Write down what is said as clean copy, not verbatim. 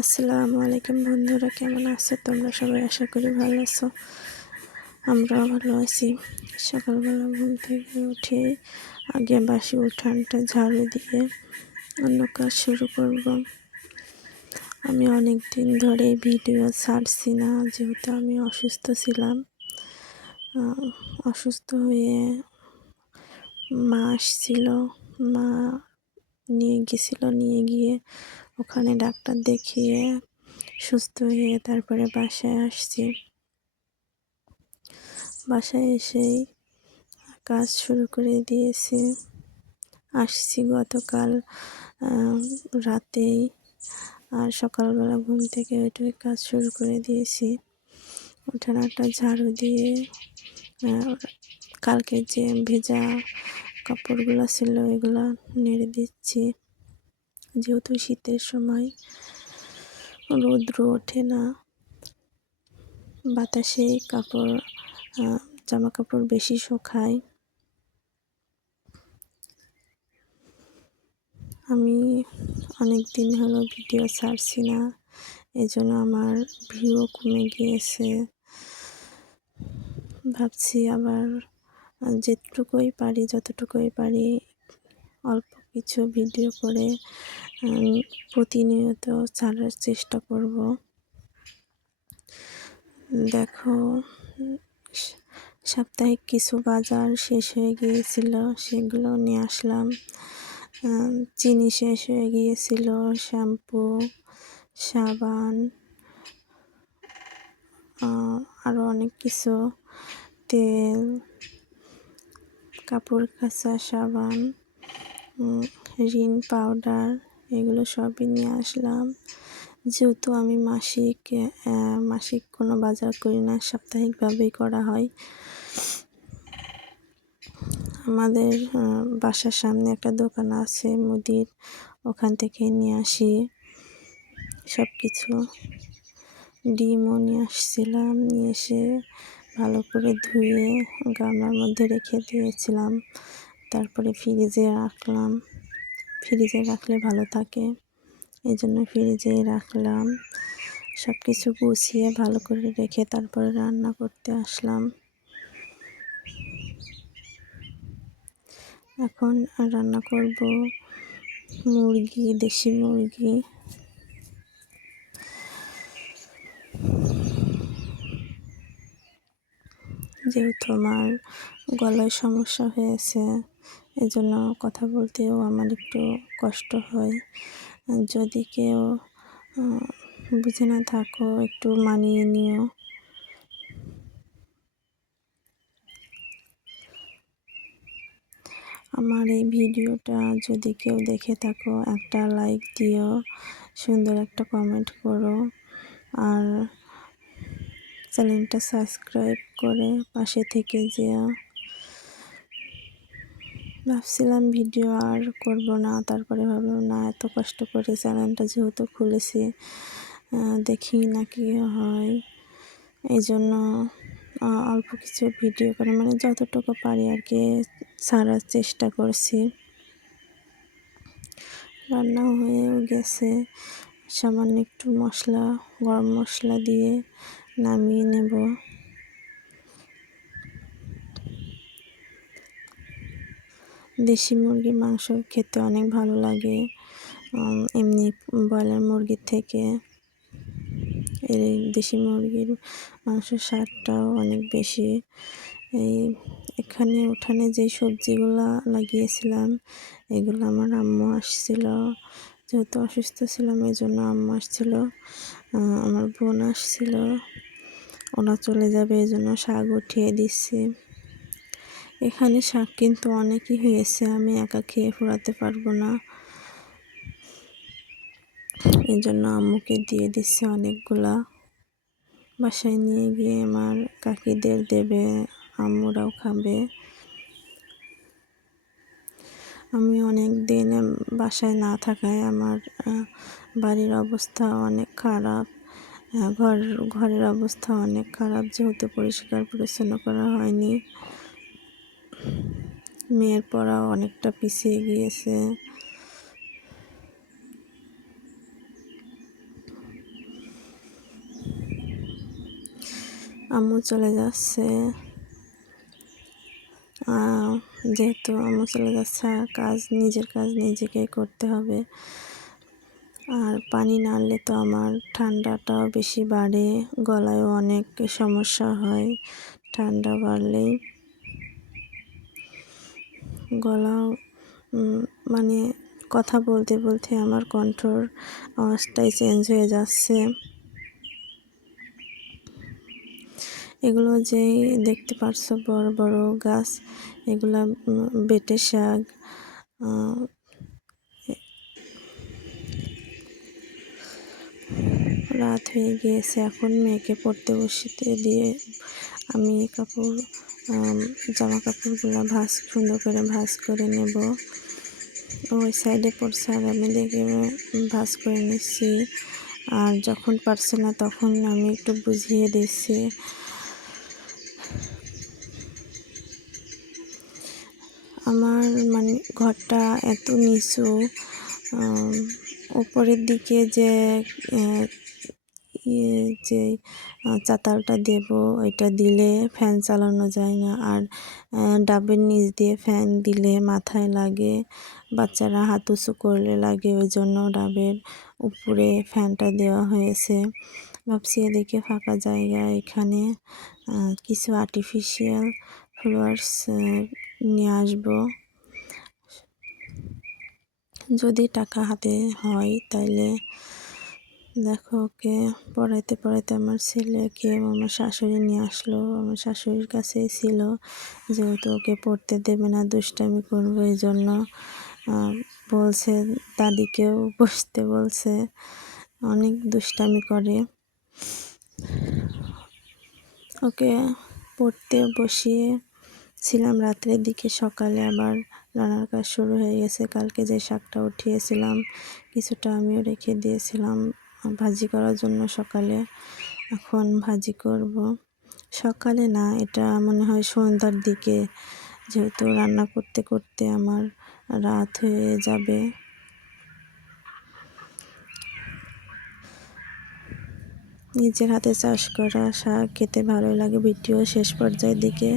আসসালামু আলাইকুম বন্ধুরা, কেমন আছো তোমরা সবাই? আশা করি ভালো আছো। আমরাও ভালো আছি। সকালবেলা ঘুম থেকে উঠে আগে বাসি উঠানটা ঝাড়ু দিয়ে অন্য কাজ শুরু করব। আমি অনেক দিন ধরে ভিডিও ছাড়ছি না, যেহেতু আমি অসুস্থ ছিলাম। অসুস্থ হয়ে মা আসছিল, মা নিয়ে গিয়ে ওখানে ডাক্তার দেখিয়ে সুস্থ হয়ে তারপরে বাসায় আসছি। বাসায় এসেই কাজ শুরু করে দিয়েছি। আসছি গতকাল রাতেই, আর সকালবেলা ঘুম থেকে উঠে কাজ শুরু করে দিয়েছি। উঠানটা ঝাড়ু দিয়ে কালকে যে ভেজা কাপড়গুলো ছিল এগুলো নেড়ে দিচ্ছি। যেহেতু শীতের সময় রৌদ্র ওঠে না, বাতাসে জামা কাপড় বেশি শুকায়। আমি অনেক দিন হলো ভিডিও ছাড়ছি না, এজন্য আমার ভিউ কমে গিয়েছে। ভাবছি আবার যতটুকুই পারি অল্প কিছু ভিডিও করে প্রতিনিয়ত ছাড়ার চেষ্টা করব। দেখো, সাপ্তাহিক কিছু বাজার শেষ হয়ে গিয়েছিল, সেগুলো নিয়ে আসলাম। চিনি শেষ হয়ে গিয়েছিল, শ্যাম্পু, সাবান, আরও অনেক কিছু, তেল, কাপড় কাচা সাবান, রিন পাউডার, এগুলো সবই নিয়ে আসলাম। যেহেতু আমি মাসিক কোনো বাজার করি না, সাপ্তাহিকভাবেই করা হয়। আমাদের বাসার সামনে একটা দোকান আছে মুদির, ওখান থেকে নিয়ে আসি সব কিছু। ডিমও নিয়ে আসছিলাম, নিয়ে এসে ভালো করে ধুয়ে গামলার মধ্যে রেখে দিয়েছিলাম। তারপরে ফ্রিজে রাখলাম, ফ্রিজে রাখলে ভালো থাকে, এই জন্য ফ্রিজে রাখলাম। সব কিছু গুছিয়ে ভালো করে রেখে তারপরে রান্না করতে আসলাম। এখন রান্না করব মুরগি, দেশি মুরগি। যেহেতু আমার গলায় সমস্যা হয়েছে, এজন্য কথা বলতেও আমার একটু কষ্ট হয়। যদি কেউ বুঝে না থাকো, একটু মানিয়ে নিও। আমার এই ভিডিওটা যদি কেউ দেখে থাকো, একটা লাইক দিও, সুন্দর একটা কমেন্ট করো, আর চ্যানেলটা সাবস্ক্রাইব করে পাশে থেকে যেও। ভাবছিলাম ভিডিও আর করব না, তারপরে ভাবলাম না, এত কষ্ট করে চ্যানেলটা যেহেতু খুলেছি, দেখি না কি হয়। এই জন্য অল্প কিছু ভিডিও করে, মানে যতটুকু পারি আর কি ছাড়ার চেষ্টা করছি। রান্না হয়েও গেছে, সামান্য একটু গরম মশলা দিয়ে নামিয়ে নেব। দেশি মুরগির মাংস খেতে অনেক ভালো লাগে এমনি ব্রয়লার মুরগির থেকে। এই দেশি মুরগির মাংসের স্বাদটাও অনেক বেশি। এখানে উঠানে যে সবজিগুলো লাগিয়েছিলাম, এগুলো আমার আম্মু আসছিল, যেহেতু অসুস্থ ছিলাম এই জন্য আম্মু আসছিল। আমার বোন আসছিল, ওরা চলে যাবে এই জন্য শাক উঠিয়ে দিচ্ছি। এখানে শাক কিন্তু অনেকই হয়েছে, আমি একা খেয়ে ফুরাতে পারবো না, এই জন্য আম্মুকে দিয়ে দিচ্ছি অনেকগুলা। বাসায় নিয়ে গিয়ে আমার কাকিদের দেবে, আম্মুরাও খাবে। আমি অনেক দিন বাসায় না থাকায় আমার বাড়ির অবস্থা অনেক খারাপ, ঘরের অবস্থা অনেক খারাপ, যেহেতু পরিষ্কার পরিচ্ছন্ন করা হয়নি। মেয়ের পড়াও অনেকটা পিছিয়ে গিয়েছে। আম্মু চলে যাচ্ছে, যেহেতু আম্মু চলে যাচ্ছে নিজের কাজ নিজেকেই করতে হবে। আর পানি না আনলে তো আমার ঠান্ডাটাও বেশি বাড়ে, গলায়ও অনেক সমস্যা হয়। ঠান্ডা বাড়লেই গলাও মানে কথা বলতে বলতে আমার কণ্ঠর আওয়াজটাই চেঞ্জ হয়ে যাচ্ছে। এগুলো যেই দেখতে পারছো বড় বড় গাছ, এগুলা বেটে শাক। রাত হয়ে গিয়েছে, এখন মেয়েকে পড়তে বসতে দিয়ে আমি জামা কাপড়গুলো সুন্দর করে ভাঁজ করে নেব। ওই সাইডে পড়ছে আর আমি দেখে ভাঁজ করে নিচ্ছি। আর যখন পারছে না তখন আমি একটু বুঝিয়ে দিচ্ছি। আমার মানে ঘরটা এত নিচু, উপরের দিকে যে চাতালটা দেব, ওইটা দিলে ফ্যান চালানো যায় না। আর ডাবের নিচ দিয়ে ফ্যান দিলে মাথায় লাগে, বাচ্চারা হাত উঁচু করলে লাগে, ওই জন্য ডাবের উপরে ফ্যানটা দেওয়া হয়েছে। ভাবছি এদিকে ফাঁকা জায়গা, এখানে কিছু আর্টিফিশিয়াল ফ্লাওয়ার্স নিয়ে আসবো। যদি টাকা হাতে হয় তাইলে। দেখো, ওকে পড়াইতে পড়াইতে আমার ছেলেকে আমার শাশুড়ি নিয়ে আসলো। আমার শাশুড়ির কাছেই ছিল, যেহেতু ওকে পড়তে দেবে না, দুষ্টামি করবো, এই জন্য বলছে, দাদিকেও বসতে বলছে, অনেক দুষ্টামি করে। ওকে পড়তে বসিয়ে ছিলাম রাত্রের দিকে, সকালে আবার রান্নার কাজ শুরু হয়ে গেছে। কালকে যে শাকটা উঠিয়েছিলাম কিছুটা আমিও রেখে দিয়েছিলাম ভাজি করার জন্য সকালে, এখন ভাজি করব। সকালে না, এটা মনে হয় সন্ধ্যার দিকে, যেহেতু রান্না করতে করতে আমার রাত হয়ে যাবে। নিজের হাতে চাষ করা শাক খেতে ভালো লাগে। ভিডিও শেষ পর্যায়ের দিকে